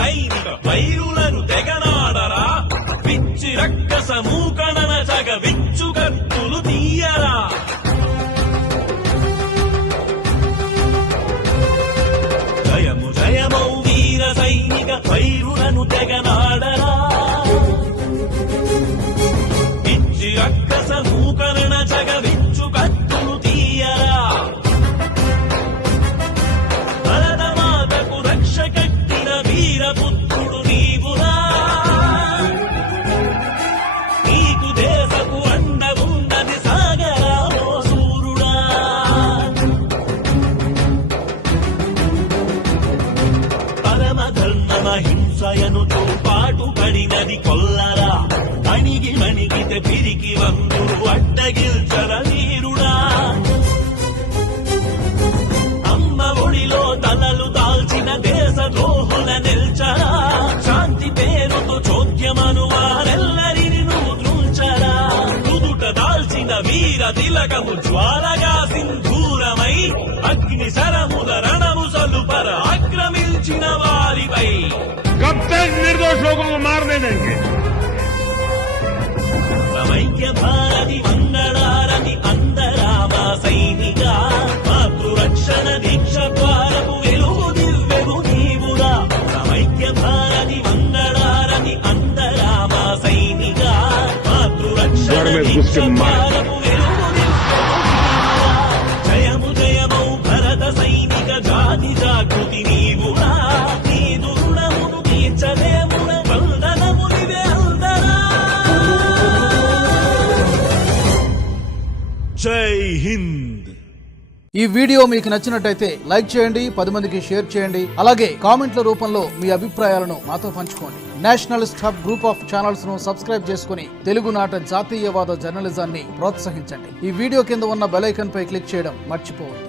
సైనిక వైరులను తెగనాడరా పిచ్చి రక్కస మూకణన జగ విచ్చు కత్తులు తీయరా జయము జయమౌ వీర సైనిక వైరులను తెగనాడరా పిచ్చి రక్కస మూకరణ జగ విచ్చు కత్తులు తీయరా భరతమాతకు రక్ష కట్టిన వీరపుత్రుడు నీవురా నీకు దేశపు అండ ఉన్నది సాగరా ఓ సూరుడా పరమధర్మహింసయనుతో పాటు పడినది కొల్లరా అణిగి మణిగితే పిరికి వందుడు అడ్డగిల్చర వీరుడా అమ్మ ఒడిలో తలలు దాల్చిన దేశ ద్రోహుల నిల్చరా శాంతి పేరుతో చోద్యమను వారెల్లరిని నువ్వు త్రుంచరా నుదుట దాల్చిన వీర తిలకము జ్వాలగా సింధూరమై అగ్ని శరముల రణము సలుపర ఆక్రమించిన వారిపై कब तक निर्दोष लोगों को मारने देंगे? సమైక్య భారతి మంగళారతి అందరామ సైనిక మాతృరక్షణ దీక్ష ద్వారపు వెలుగు దివ్యము నీవురా సమైక్య భారతి మంగళారతి అందరామ సైనిక మాతృరక్షణ దీక్ష ద్వారపు వెలుగు దివ్యము నీవురా జయము జయమౌ భరత సైనిక జాతి జాగృతి నీవురా నీదు రుణమును తీర్చలేమున వందనమునివే అందరా జై హింద్. ఈ వీడియో మీకు నచ్చినట్టయితే లైక్ చేయండి, 10 మందికి షేర్ చేయండి. అలాగే కామెంట్ల రూపంలో మీ అభిప్రాయాలను మాతో పంచుకోండి. Nationalist hub group of channels ను సబ్స్క్రైబ్ చేసుకుని తెలుగునాట జాతీయవాద జర్నలిజాన్ని ప్రోత్సహించండి. ఈ వీడియో కింద ఉన్న బెల్ ఐకాన్ పై క్లిక్ చేయడం మర్చిపోవద్దు.